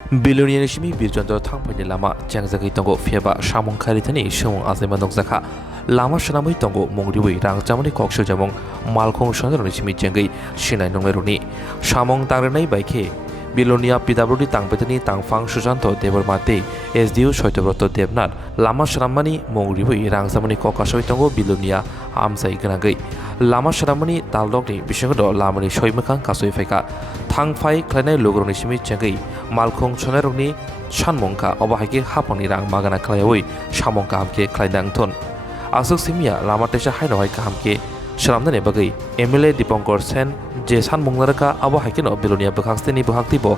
Bilonian Shimi Birjando Tangpani Lama, Jangzaki Tongo, Fiaba, Shamon Karitani, Shon Azemanok Zaka, Lama Shanamui Tongo, Mongriwi, Rang Jamani Koksho Jamong, Malcolm Shonarishimi Jangi, Shina Nomeruni, Shamong Taranai Baike, Bilonia PWD Tangpetani, Tangfang Shujanto, Debormate, SDU Shoitobroto Devnat, Lama Shramani, Mongriwi, Rang Zamani Kokasho Tongo, Bilonia, Amsai Grangai, Lama Shramani, Taldogni, Bishodo, Lamani Shoimakan Kasuifeka, Tangfai, Klane Logroni Shimi Jangi, Malcolm Choneroni, Shanmonka, Obahaki Haponi Rang Magana Klayoi, Shamonka Hamke, Klaidangton. Asuk Simia, Lamatesha Hainoi Hamke, Sharamane Bagai, Emile Diponkor Sen, J. Sanmongaraka, Abahakino, Bilonia Bakastini Buhaktibo,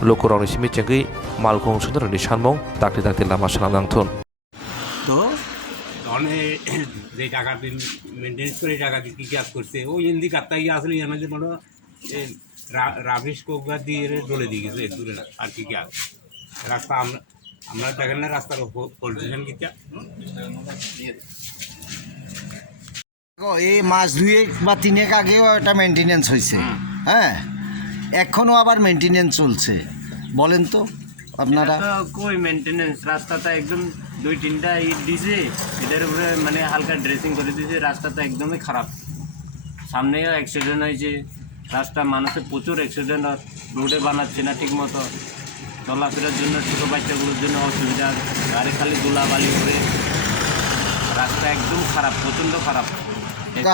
Lokoroni Shimi Jangi, Malcolm Choneroni Shanmong, Daki Lama Sharamangton. যে টাকা maintenance করে টাকা কি কাজ করছে ও হিন্দি কাত্তাই আসলে আমাদের মনে রাবিশ কোকবা দিয়ে ডলে দিয়ে গেছে দূরে আর কি কাজ রাস্তা আমরা দেখেন না রাস্তার পজিশন কি এই মাস দুয়েক বা তিনেক আগেও একটা মেনটেনেন্স হয়েছে হ্যাঁ এখনও আবার মেনটেনেন্স চলছে বলেন তো আপনারা কই মেনটেনেন্স রাস্তাটা একদম দুই তিনটা ইট দিছে এটার উপরে মানে হালকা ড্রেসিং করে দিয়েছে রাস্তাটা একদমই খারাপ সামনেও অ্যাক্সিডেন্ট হয়েছে রাস্তা মানুষের প্রচুর অ্যাক্সিডেন্ট রোডে বানাচ্ছে না ঠিক মতো চলাফেরার জন্য ছোটো বাচ্চাগুলোর জন্য অসুবিধা গাড়ি খালি ধুলাবালি করে রাস্তা একদম খারাপ প্রচণ্ড খারাপ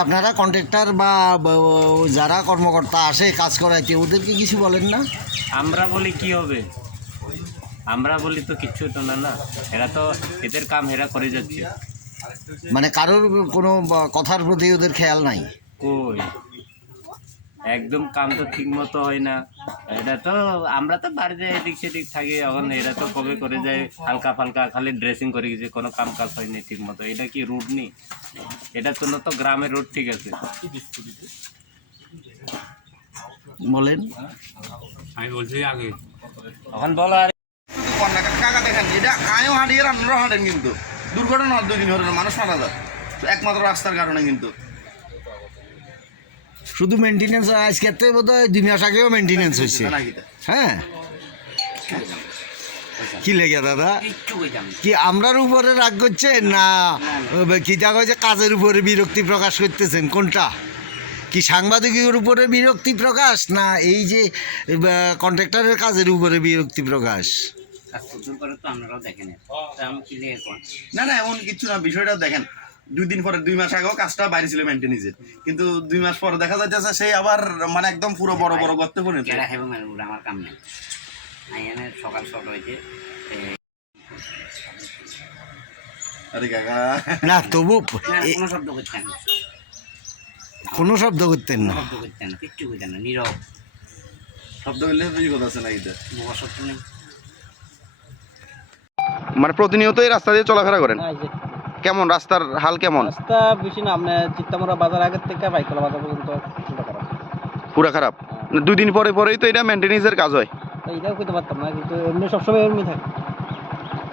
আপনারা কন্ট্রাক্টর বা যারা কর্মকর্তা আসে কাজ করাইতে ওদেরকে কিছু বলেন না আমরা বলি কি হবে আমরা বলি তো কিচ্ছু তো না এরা তো এদের কাম এরা করে যাচ্ছে মানে কারোর কোনো কথার প্রতি ওদের খেয়াল নাই কই একদম কাম তো ঠিক মতো হয় না এটা তো আমরা তো বাড়িতে এদিক সেদিক থাকি এখন এরা তো কবে করে যায় হালকা ফালকা খালি ড্রেসিং করে গেছে কোনো কাম কাজ হয়নি ঠিক মতো এটা কি রুট নেই এটার জন্য তো গ্রামের রুট ঠিক আছে বলেন আমি বলছি আগে এখন বলো আর কাকা দেখেন এটা আয়ও হাঁটিয়ে আপনারাও হাঁটেন কিন্তু দুর্ঘটনা 2 দিন হলো মানুষ মারা যায় একমাত্র রাস্তার কারণে কিন্তু শুধু মেনটেনেন্স আজকে তো বোধ হয় 2 মাস আগেও মেনটেনেন্স হয়েছে হ্যাঁ কি লেগে দাদা কি আমরার উপরে রাগ করছেন না কিটা কয় যে কাজের উপরে বিরক্তি প্রকাশ করতেছেন কোনটা কি সাংবাদিকের উপরে বিরক্তি প্রকাশ না এই যে কন্ট্রাক্টরের কাজের উপরে বিরক্তি প্রকাশ না না এমন কিছু না বিষয়টা দেখেন 2 দিন পরে 2 মাস আগেও কাজটা বাইরে ছিল মেনটেনেন্সের কিন্তু 2 মাস পরে দেখা যাচ্ছে সেই আবার মানে একদম পুরো বড় বড় গর্তে পড়ে আমার কাম নেই সকাল সকাল হয়েছে আরে কাকা না তবু কোনো শব্দ করতেন না কোনো শব্দ করতেন না কিচ্ছু করতেন না নীরব শব্দ করলে বেশি কথা আছে নাকি বাবা শব্দ নেই মানে প্রতিনিয়ত এই রাস্তা দিয়ে চলাফেরা করেন কেমন রাস্তার হাল কেমন রাস্তা বেশি না আপনার চিত্তামরা বাজার আগের থেকে বাইকলা বাজার পর্যন্ত পুরা খারাপ 2 দিন পরে পরেই তো এটা মেনটেনেন্সের কাজ হয় এইটাও করতে পারতাম না কিন্তু এমনি সবসময় এমনি থাকে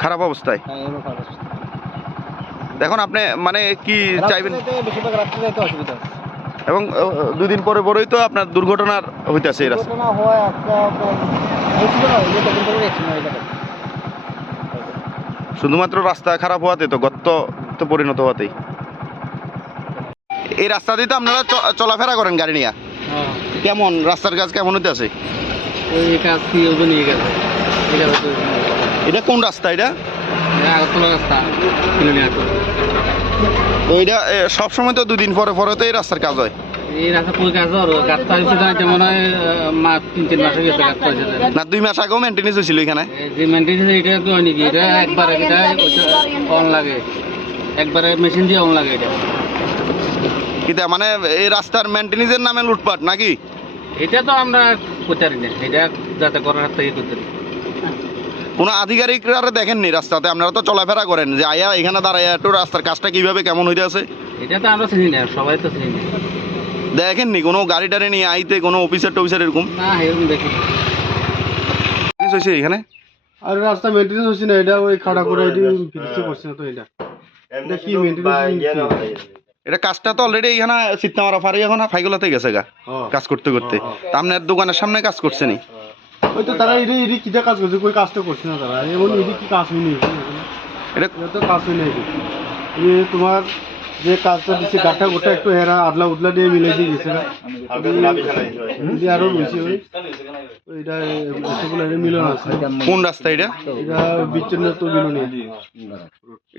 খারাপ অবস্থায় হ্যাঁ এমনি খারাপ অবস্থা। এখন আপনি মানে কি চাইবেন বেশিরভাগ রাত্রে যাইতে অসুবিধা হচ্ছে এবং 2 দিন পরে পরেই তো আপনার দুর্ঘটনার হইতাছে এই রাস্তা ঘটনা হয় একটা আপনার শুধুমাত্র রাস্তা খারাপ হওয়াতে তো গর্ত তো পরিণত হওয়াতেই এই রাস্তা দিয়ে তো আপনারা চলাফেরা করেন গাড়ি নিয়ে কেমন রাস্তার কাজ কেমন হতে আছে ওই কাজ কি ওজন নিয়ে গেছে এটা কোন রাস্তা এটা আগরতলা রাস্তা কিনে নিয়ে আসবে তো এটা সবসময় তো 2 দিন পরে পরে তো এই রাস্তার কাজ হয় এই রাস্তা কোন কাজ গাড়টা হয়েছে যেমন হয় 3-4 মাস হয়ে গেছে গাড়টা হয়েছে না 2 মাস আগেও মেনটেনেন্স হয়েছিল এখানে যে মেনটেনেন্স এটা তো হয়নি কি এটা একবার এটা অন লাগে একবারে মেশিন দিয়ে অন লাগে এটা কিন্তু মানে এই রাস্তার মেনটেনেন্সের নামে লুটপাট নাকি এটা তো আমরা করতে পারি না এটা যাতে করার হাত থেকে করতে পারি কোনো আধিকারিকরা দেখেননি রাস্তাতে আপনারা তো চলাফেরা করেন যে আয়া এখানে দাঁড়ায় একটু রাস্তার কাজটা কিভাবে কেমন হইতে আছে এটা তো আমরা চিনি না সবাই তো চিনি না দেখেননি কোনো গাড়ি টাড়ি নিয়ে আইতে কোনো অফিসার টফিসার এরকম না এরকম দেখি হয়েছে এখানে আর রাস্তা মেইনটেনেন্স হচ্ছে না এটা ওই খাড়া করে এটি ফিরতে করছে না তো এটা কি মেইনটেনেন্স এটা কাজটা তো অলরেডি এখানে সিটনামারা ফারি এখন ফাইগলাতে গেছে গা কাজ করতে করতে তা আপনার দোকানের সামনে কাজ করছে নি ওই তো তারা এটি কিটা কাজ করছে, কই কাজটা করছে না তারা, এমন এটি কি কাজ হয়নি, এটা এটা তো কাজ হয় না। এটি তোমার যে কাজটা দিচ্ছে গাঠা গোটা একটু এরা আদলা উদলা দিয়ে মিলাই দিয়ে গেছে না, আরো রয়েছে ওইটা এতগুলো মিলন আছে। কোন রাস্তা এটা? এটা বিচ্ছিন্ন তো মিলন,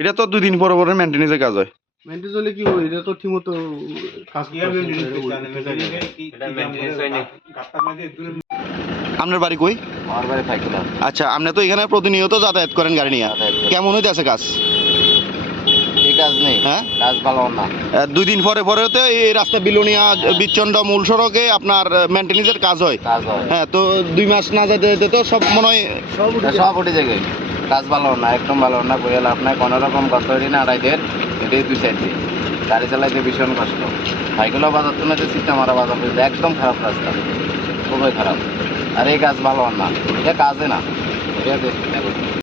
এটা তো 2 দিন পরে পরে মেনটেন্যান্সের কাজ হয়। মেনটেন্স হলে কি হয়, এটা তো ঠিকমতো কাজ করছে না। এটা মেনটেন্স হয় না। আপনার বাড়ি কই? আমার বাড়ি ফাইকুলা। আচ্ছা, আপনি তো এখানে প্রতিনিয়ত যাতায়াত করেন গাড়ি নিয়ে, কেমন হইতেছে কাজ? এই কাজ নেই, হ্যাঁ, কাজ ভালো না। 2 দিন পরে পরে তো এই রাস্তা বিলোনিয়া বিচ্ছন্দ মূল সড়কে আপনার মেনটেন্যান্সের কাজ হয়। কাজ হয়, হ্যাঁ, তো 2 মাস না যেতে যেতে তো সব মনে হয় সব উঠে যায়। কাজ ভালো না, একদম ভালো না, বইয়া লাভ নাই। কোনো রকম কষ্ট হইনি না, আড়াইদের এটাই 2 সাইড দিয়ে গাড়ি চালাইতে ভীষণ কষ্ট। ভাইগুলো বাজার তো না, চিত্তা মারা বাজার পর্যন্ত একদম খারাপ রাস্তা, খুবই খারাপ। আর এই কাজ ভালো না, এটা কাজে না। ঠিক আছে।